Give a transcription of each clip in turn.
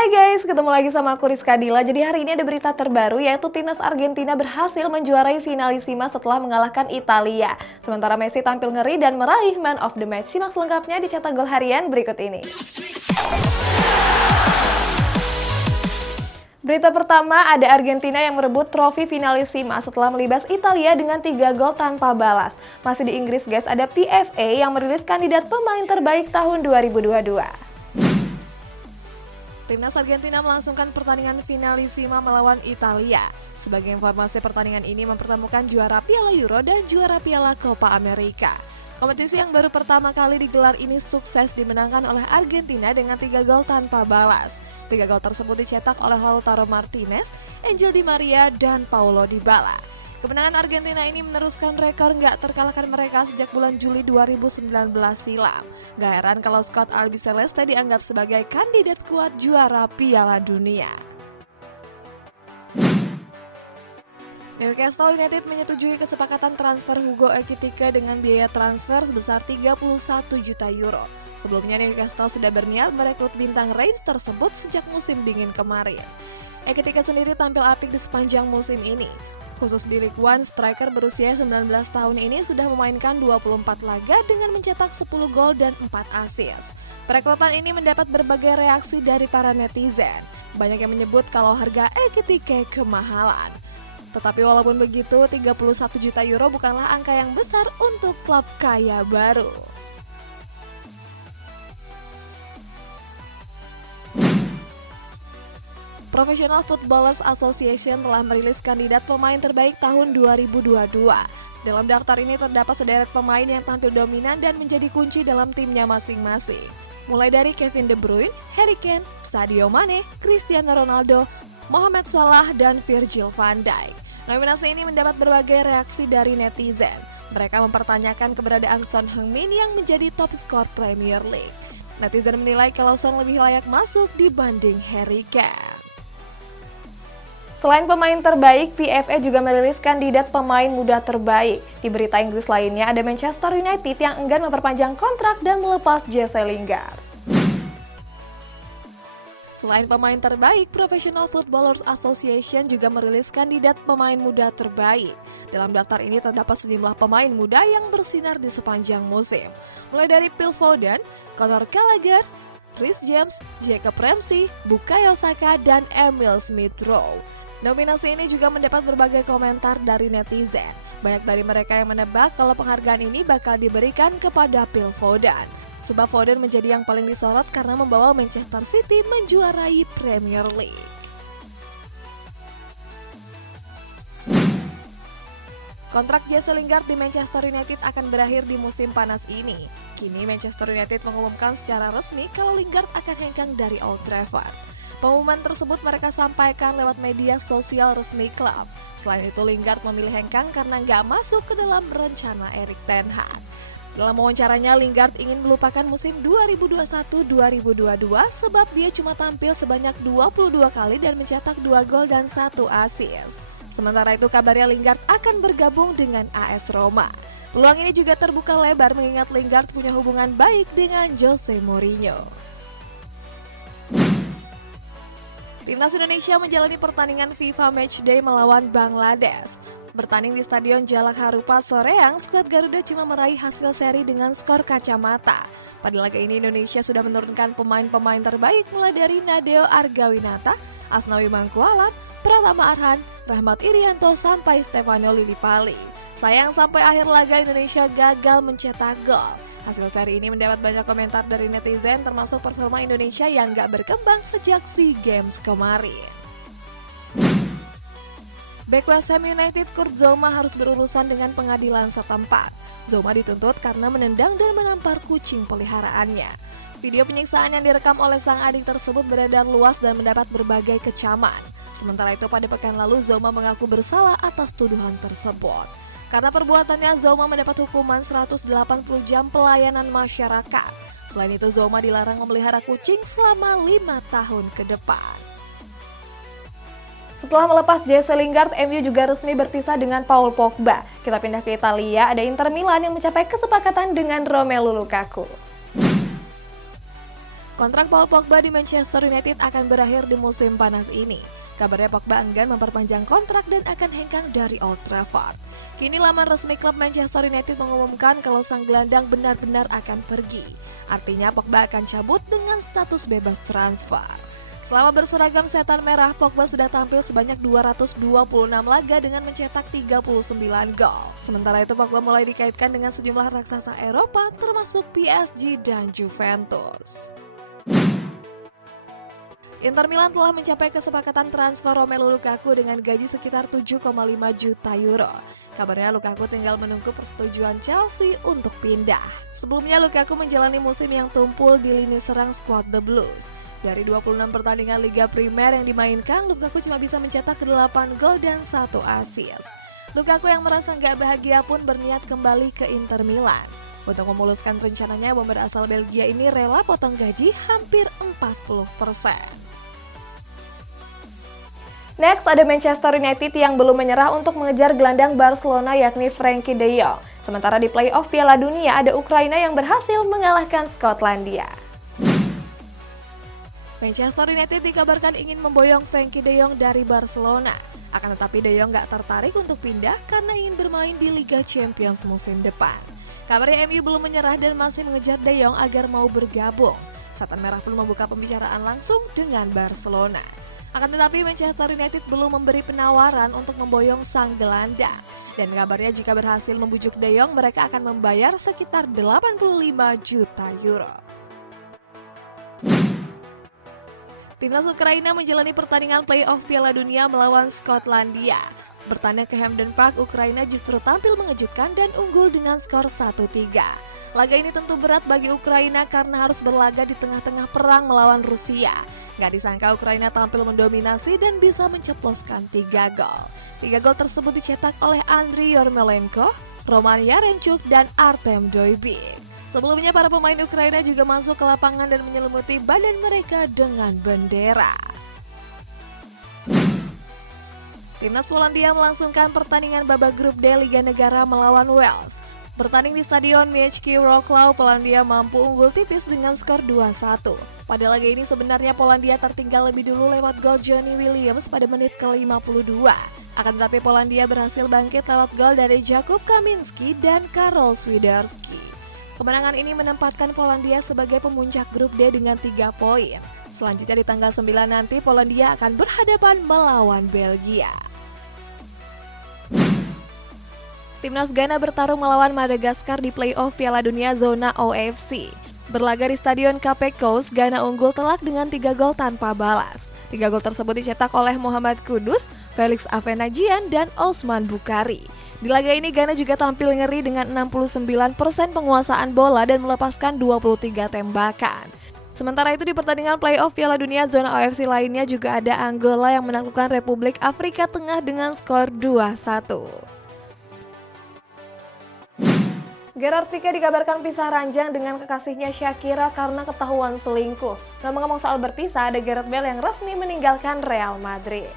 Hai guys, ketemu lagi sama aku Rizka Dila. Jadi hari ini ada berita terbaru yaitu timnas Argentina berhasil menjuarai finalisima setelah mengalahkan Italia. Sementara Messi tampil ngeri dan meraih Man of the Match. Simak selengkapnya di Cetak Gol Harian berikut ini. Berita pertama, ada Argentina yang merebut trofi finalisima setelah melibas Italia dengan 3 gol tanpa balas. Masih di Inggris guys, ada PFA yang merilis kandidat pemain terbaik tahun 2022. Timnas Argentina melangsungkan pertandingan finalisima melawan Italia. Sebagai informasi, pertandingan ini mempertemukan juara Piala Euro dan juara Piala Copa America. Kompetisi yang baru pertama kali digelar ini sukses dimenangkan oleh Argentina dengan 3 gol tanpa balas. 3 gol tersebut dicetak oleh Lautaro Martinez, Angel Di Maria, dan Paulo Dybala. Kemenangan Argentina ini meneruskan rekor nggak terkalahkan mereka sejak bulan Juli 2019 silam. Gak heran kalau Scott Albiceleste dianggap sebagai kandidat kuat juara Piala Dunia. Newcastle United menyetujui kesepakatan transfer Hugo Ekitike dengan biaya transfer sebesar 31 juta euro. Sebelumnya Newcastle sudah berniat merekrut bintang Reims tersebut sejak musim dingin kemarin. Ekitike sendiri tampil apik di sepanjang musim ini. Khusus di Ligue 1, striker berusia 19 tahun ini sudah memainkan 24 laga dengan mencetak 10 gol dan 4 assist. Perekrutan ini mendapat berbagai reaksi dari para netizen. Banyak yang menyebut kalau harga Ekitike kemahalan. Tetapi walaupun begitu, 31 juta euro bukanlah angka yang besar untuk klub kaya baru. Professional Footballers Association telah merilis kandidat pemain terbaik tahun 2022. Dalam daftar ini terdapat sederet pemain yang tampil dominan dan menjadi kunci dalam timnya masing-masing. Mulai dari Kevin De Bruyne, Harry Kane, Sadio Mane, Cristiano Ronaldo, Mohamed Salah, dan Virgil van Dijk. Nominasi ini mendapat berbagai reaksi dari netizen. Mereka mempertanyakan keberadaan Son Heung-min yang menjadi top skor Premier League. Netizen menilai kalau Son lebih layak masuk dibanding Harry Kane. Selain pemain terbaik, PFA juga merilis kandidat pemain muda terbaik. Di berita Inggris lainnya, ada Manchester United yang enggan memperpanjang kontrak dan melepas Jesse Lingard. Selain pemain terbaik, Professional Footballers Association juga merilis kandidat pemain muda terbaik. Dalam daftar ini terdapat sejumlah pemain muda yang bersinar di sepanjang musim. Mulai dari Phil Foden, Conor Gallagher, Reece James, Jacob Ramsey, Bukayo Saka, dan Emil Smith-Rowe. Nominasi ini juga mendapat berbagai komentar dari netizen. Banyak dari mereka yang menebak kalau penghargaan ini bakal diberikan kepada Phil Foden. Sebab Foden menjadi yang paling disorot karena membawa Manchester City menjuarai Premier League. Kontrak Jesse Lingard di Manchester United akan berakhir di musim panas ini. Kini Manchester United mengumumkan secara resmi kalau Lingard akan hengkang dari Old Trafford. Pengumuman tersebut mereka sampaikan lewat media sosial resmi klub. Selain itu, Lingard memilih hengkang karena nggak masuk ke dalam rencana Erik ten Hag. Dalam wawancaranya, Lingard ingin melupakan musim 2021-2022 sebab dia cuma tampil sebanyak 22 kali dan mencetak 2 gol dan 1 assist. Sementara itu, kabarnya Lingard akan bergabung dengan AS Roma. Peluang ini juga terbuka lebar mengingat Lingard punya hubungan baik dengan Jose Mourinho. Timnas Indonesia menjalani pertandingan FIFA Matchday melawan Bangladesh. Bertanding di Stadion Jalak Harupat Soreang, skuad Garuda cuma meraih hasil seri dengan skor kacamata. Pada laga ini Indonesia sudah menurunkan pemain-pemain terbaik mulai dari Nadeo Argawinata, Asnawi Mangkualam, Pratama Arhan, Rahmat Irianto sampai Stefano Lillipali. Sayang sampai akhir laga Indonesia gagal mencetak gol. Hasil seri ini mendapat banyak komentar dari netizen termasuk performa Indonesia yang gak berkembang sejak SEA Games kemarin. Bek West Ham United Kurt Zouma harus berurusan dengan pengadilan setempat. Zouma dituntut karena menendang dan menampar kucing peliharaannya. Video penyiksaan yang direkam oleh sang adik tersebut beredar luas dan mendapat berbagai kecaman. Sementara itu pada pekan lalu Zouma mengaku bersalah atas tuduhan tersebut. Karena perbuatannya, Zouma mendapat hukuman 180 jam pelayanan masyarakat. Selain itu, Zouma dilarang memelihara kucing selama 5 tahun ke depan. Setelah melepas Jesse Lingard, MU juga resmi berpisah dengan Paul Pogba. Kita pindah ke Italia, ada Inter Milan yang mencapai kesepakatan dengan Romelu Lukaku. Kontrak Paul Pogba di Manchester United akan berakhir di musim panas ini. Kabarnya Pogba enggan memperpanjang kontrak dan akan hengkang dari Old Trafford. Kini laman resmi klub Manchester United mengumumkan kalau sang gelandang benar-benar akan pergi. Artinya Pogba akan cabut dengan status bebas transfer. Selama berseragam setan merah, Pogba sudah tampil sebanyak 226 laga dengan mencetak 39 gol. Sementara itu Pogba mulai dikaitkan dengan sejumlah raksasa Eropa termasuk PSG dan Juventus. Inter Milan telah mencapai kesepakatan transfer Romelu Lukaku dengan gaji sekitar 7,5 juta euro. Kabarnya Lukaku tinggal menunggu persetujuan Chelsea untuk pindah. Sebelumnya Lukaku menjalani musim yang tumpul di lini serang skuad The Blues. Dari 26 pertandingan Liga Primer yang dimainkan, Lukaku cuma bisa mencetak 8 gol dan 1 assist. Lukaku yang merasa nggak bahagia pun berniat kembali ke Inter Milan. Untuk memuluskan rencananya, bomber asal Belgia ini rela potong gaji hampir 40%. Next, ada Manchester United yang belum menyerah untuk mengejar gelandang Barcelona yakni Frenkie de Jong. Sementara di playoff Piala Dunia ada Ukraina yang berhasil mengalahkan Skotlandia. Manchester United dikabarkan ingin memboyong Frenkie de Jong dari Barcelona. Akan tetapi de Jong gak tertarik untuk pindah karena ingin bermain di Liga Champions musim depan. Kabarnya MU belum menyerah dan masih mengejar de Jong agar mau bergabung. Setan Merah pun membuka pembicaraan langsung dengan Barcelona. Akan tetapi Manchester United belum memberi penawaran untuk memboyong sang gelandang. Dan kabarnya jika berhasil membujuk de Jong, mereka akan membayar sekitar 85 juta euro. Timnas Ukraina menjalani pertandingan playoff Piala Dunia melawan Skotlandia. Bertanding ke Hampden Park, Ukraina justru tampil mengejutkan dan unggul dengan skor 1-3. Laga ini tentu berat bagi Ukraina karena harus berlaga di tengah-tengah perang melawan Rusia. Gak disangka Ukraina tampil mendominasi dan bisa menceploskan 3 gol. 3 gol tersebut dicetak oleh Andriy Yarmolenko, Roman Yaremchuk, dan Artem Dovbyk. Sebelumnya para pemain Ukraina juga masuk ke lapangan dan menyelimuti badan mereka dengan bendera. Timnas Polandia melangsungkan pertandingan babak grup D Liga Negara melawan Wales. Bertanding di Stadion Mieszki Wrocław, Polandia mampu unggul tipis dengan skor 2-1. Pada laga ini sebenarnya Polandia tertinggal lebih dulu lewat gol Johnny Williams pada menit ke-52. Akan tetapi Polandia berhasil bangkit lewat gol dari Jakub Kaminski dan Karol Swiderski. Kemenangan ini menempatkan Polandia sebagai pemuncak grup D dengan 3 poin. Selanjutnya di tanggal 9 nanti Polandia akan berhadapan melawan Belgia. Timnas Ghana bertarung melawan Madagaskar di playoff Piala Dunia zona OFC. Berlaga di Stadion Cape Coast, Ghana unggul telak dengan 3 gol tanpa balas. 3 gol tersebut dicetak oleh Muhammad Kudus, Felix Afenajian, dan Osman Bukari. Di laga ini Ghana juga tampil ngeri dengan 69% penguasaan bola dan melepaskan 23 tembakan. Sementara itu di pertandingan playoff Piala Dunia zona OFC lainnya juga ada Angola yang menaklukkan Republik Afrika Tengah dengan skor 2-1. Gerard Pique dikabarkan pisah ranjang dengan kekasihnya Shakira karena ketahuan selingkuh. Ngomong-ngomong soal berpisah, ada Gareth Bale yang resmi meninggalkan Real Madrid.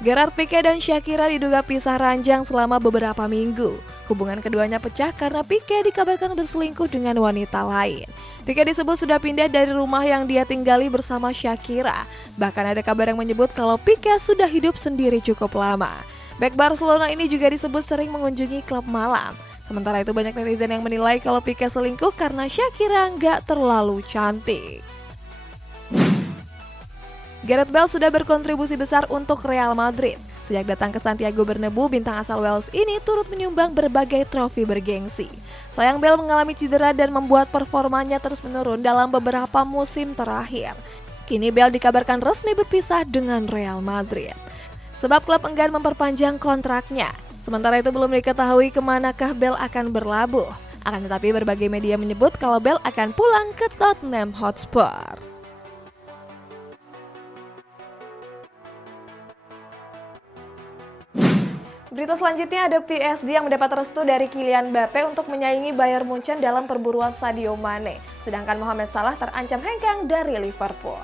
Gerard Pique dan Shakira diduga pisah ranjang selama beberapa minggu. Hubungan keduanya pecah karena Pique dikabarkan berselingkuh dengan wanita lain. Pique disebut sudah pindah dari rumah yang dia tinggali bersama Shakira. Bahkan ada kabar yang menyebut kalau Pique sudah hidup sendiri cukup lama. Bek Barcelona ini juga disebut sering mengunjungi klub malam. Sementara itu banyak netizen yang menilai kalau Pique selingkuh karena Shakira nggak terlalu cantik. Gareth Bale sudah berkontribusi besar untuk Real Madrid. Sejak datang ke Santiago Bernabeu, bintang asal Wales ini turut menyumbang berbagai trofi bergengsi. Sayang Bale mengalami cedera dan membuat performanya terus menurun dalam beberapa musim terakhir. Kini Bale dikabarkan resmi berpisah dengan Real Madrid. Sebab klub enggan memperpanjang kontraknya. Sementara itu belum diketahui kemanakah Bale akan berlabuh. Akan tetapi berbagai media menyebut kalau Bale akan pulang ke Tottenham Hotspur. Berita selanjutnya ada PSG yang mendapat restu dari Kylian Mbappe untuk menyaingi Bayern Munchen dalam perburuan Sadio Mane. Sedangkan Mohamed Salah terancam hengkang dari Liverpool.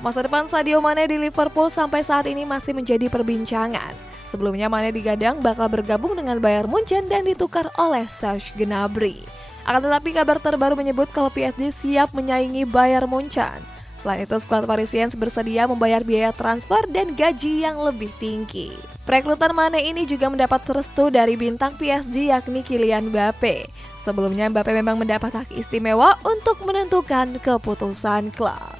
Masa depan Sadio Mane di Liverpool sampai saat ini masih menjadi perbincangan. Sebelumnya Mane digadang bakal bergabung dengan Bayern Munchen dan ditukar oleh Serge Gnabry. Akan tetapi kabar terbaru menyebut kalau PSG siap menyaingi Bayern Munchen. Selain itu, skuad Parisiens bersedia membayar biaya transfer dan gaji yang lebih tinggi. Perekrutan Mane ini juga mendapat restu dari bintang PSG yakni Kylian Mbappe. Sebelumnya Mbappe memang mendapat hak istimewa untuk menentukan keputusan klub.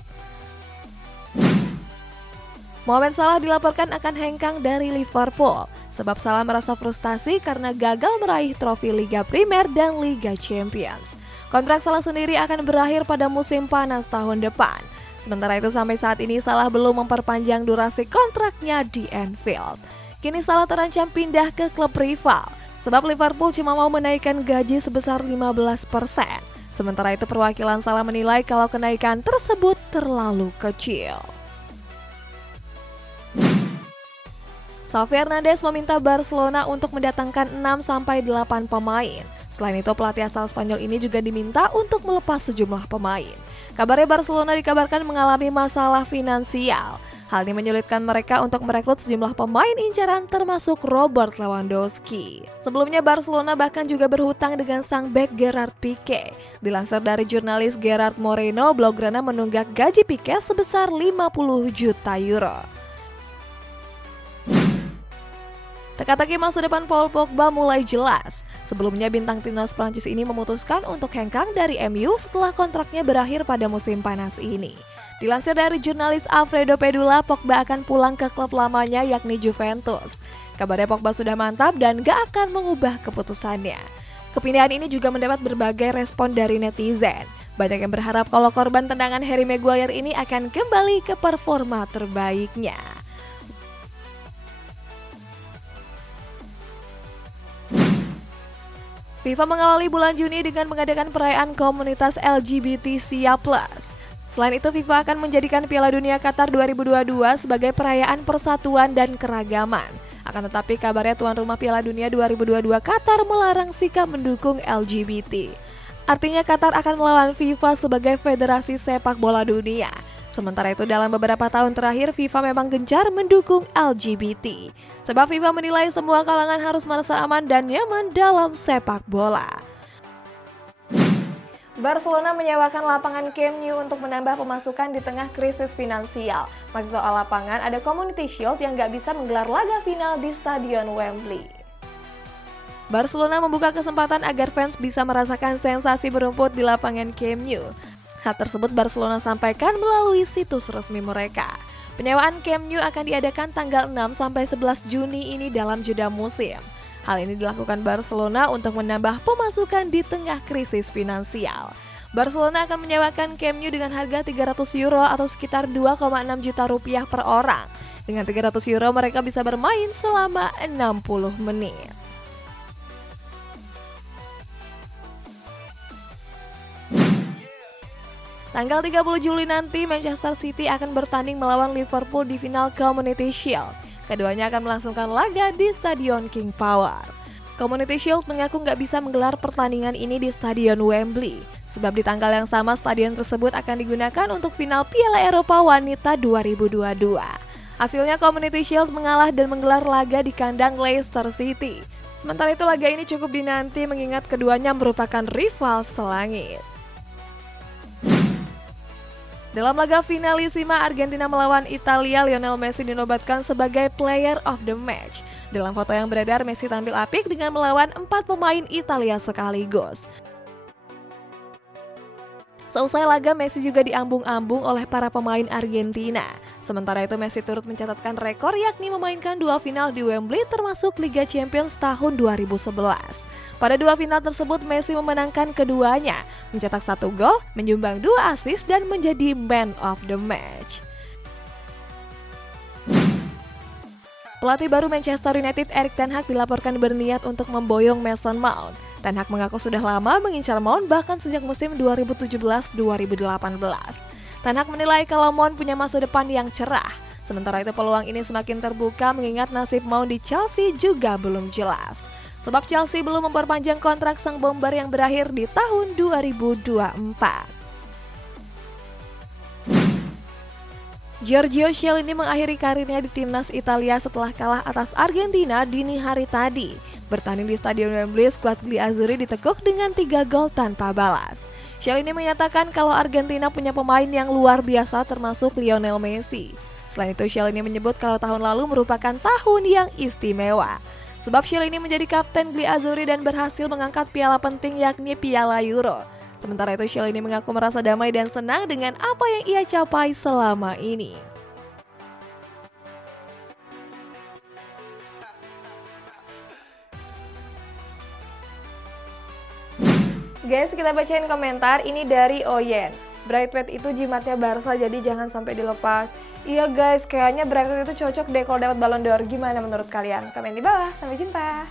Mohamed Salah dilaporkan akan hengkang dari Liverpool. Sebab Salah merasa frustasi karena gagal meraih trofi Liga Primer dan Liga Champions. Kontrak Salah sendiri akan berakhir pada musim panas tahun depan. Sementara itu sampai saat ini Salah belum memperpanjang durasi kontraknya di Anfield. Kini Salah terancam pindah ke klub rival. Sebab Liverpool cuma mau menaikkan gaji sebesar 15%. Sementara itu perwakilan Salah menilai kalau kenaikan tersebut terlalu kecil. Xavi Hernandez meminta Barcelona untuk mendatangkan 6-8 pemain. Selain itu, pelatih asal Spanyol ini juga diminta untuk melepas sejumlah pemain. Kabarnya Barcelona dikabarkan mengalami masalah finansial. Hal ini menyulitkan mereka untuk merekrut sejumlah pemain incaran termasuk Robert Lewandowski. Sebelumnya Barcelona bahkan juga berhutang dengan sang bek Gerard Piqué. Dilansir dari jurnalis Gerard Moreno, Blaugrana menunggak gaji Piqué sebesar 50 juta euro. Teka-teki masa depan Paul Pogba mulai jelas. Sebelumnya bintang timnas Prancis ini memutuskan untuk hengkang dari MU setelah kontraknya berakhir pada musim panas ini. Dilansir dari jurnalis Alfredo Pedula, Pogba akan pulang ke klub lamanya yakni Juventus. Kabarnya Pogba sudah mantap dan gak akan mengubah keputusannya. Kepindahan ini juga mendapat berbagai respon dari netizen. Banyak yang berharap kalau korban tendangan Harry Maguire ini akan kembali ke performa terbaiknya. FIFA mengawali bulan Juni dengan mengadakan perayaan komunitas LGBTQIA+. Selain itu, FIFA akan menjadikan Piala Dunia Qatar 2022 sebagai perayaan persatuan dan keragaman. Akan tetapi kabarnya tuan rumah Piala Dunia 2022 Qatar melarang sikap mendukung LGBT. Artinya Qatar akan melawan FIFA sebagai federasi sepak bola dunia. Sementara itu dalam beberapa tahun terakhir FIFA memang gencar mendukung LGBT. Sebab FIFA menilai semua kalangan harus merasa aman dan nyaman dalam sepak bola. Barcelona menyewakan lapangan Camp Nou untuk menambah pemasukan di tengah krisis finansial. Masih soal lapangan, ada Community Shield yang gak bisa menggelar laga final di Stadion Wembley. Barcelona membuka kesempatan agar fans bisa merasakan sensasi berumput di lapangan Camp Nou. Hal tersebut Barcelona sampaikan melalui situs resmi mereka. Penyewaan Camp Nou akan diadakan tanggal 6-11 Juni ini dalam jeda musim. Hal ini dilakukan Barcelona untuk menambah pemasukan di tengah krisis finansial. Barcelona akan menyewakan Camp Nou dengan harga 300 euro atau sekitar 2,6 juta rupiah per orang. Dengan 300 euro mereka bisa bermain selama 60 menit. Tanggal 30 Juli nanti Manchester City akan bertanding melawan Liverpool di final Community Shield. Keduanya akan melangsungkan laga di Stadion King Power. Community Shield mengaku nggak bisa menggelar pertandingan ini di Stadion Wembley. Sebab di tanggal yang sama stadion tersebut akan digunakan untuk final Piala Eropa Wanita 2022. Hasilnya Community Shield mengalah dan menggelar laga di kandang Leicester City. Sementara itu laga ini cukup dinanti mengingat keduanya merupakan rival selangit. Dalam laga finalisima Argentina melawan Italia, Lionel Messi dinobatkan sebagai Player of the Match. Dalam foto yang beredar, Messi tampil apik dengan melawan 4 pemain Italia sekaligus. Seusai laga, Messi juga diambung-ambung oleh para pemain Argentina. Sementara itu, Messi turut mencatatkan rekor yakni memainkan 2 final di Wembley termasuk Liga Champions tahun 2011. Pada 2 final tersebut, Messi memenangkan keduanya, mencetak 1 gol, menyumbang 2 assist, dan menjadi Man of the Match. Pelatih baru Manchester United Erik ten Hag dilaporkan berniat untuk memboyong Mason Mount. Ten Hag mengaku sudah lama mengincar Mount bahkan sejak musim 2017-2018. Ten Hag menilai kalau Mount punya masa depan yang cerah. Sementara itu peluang ini semakin terbuka mengingat nasib Mount di Chelsea juga belum jelas. Sebab Chelsea belum memperpanjang kontrak sang bomber yang berakhir di tahun 2024. Giorgio Chiellini mengakhiri karirnya di timnas Italia setelah kalah atas Argentina dini hari tadi. Bertanding di Stadion Wembley, skuad Azzurri ditekuk dengan 3 gol tanpa balas. Shalini menyatakan kalau Argentina punya pemain yang luar biasa termasuk Lionel Messi. Selain itu, Shalini menyebut kalau tahun lalu merupakan tahun yang istimewa. Sebab Shalini menjadi kapten Azzurri dan berhasil mengangkat piala penting yakni Piala Euro. Sementara itu, Shalini mengaku merasa damai dan senang dengan apa yang ia capai selama ini. Guys, kita bacain komentar ini dari Oyen. Braithwaite itu jimatnya Barca, jadi jangan sampai dilepas. Iya guys, kayaknya Braithwaite itu cocok deh kalau dapat Ballon d'Or. Gimana menurut kalian? Komen di bawah. Sampai jumpa.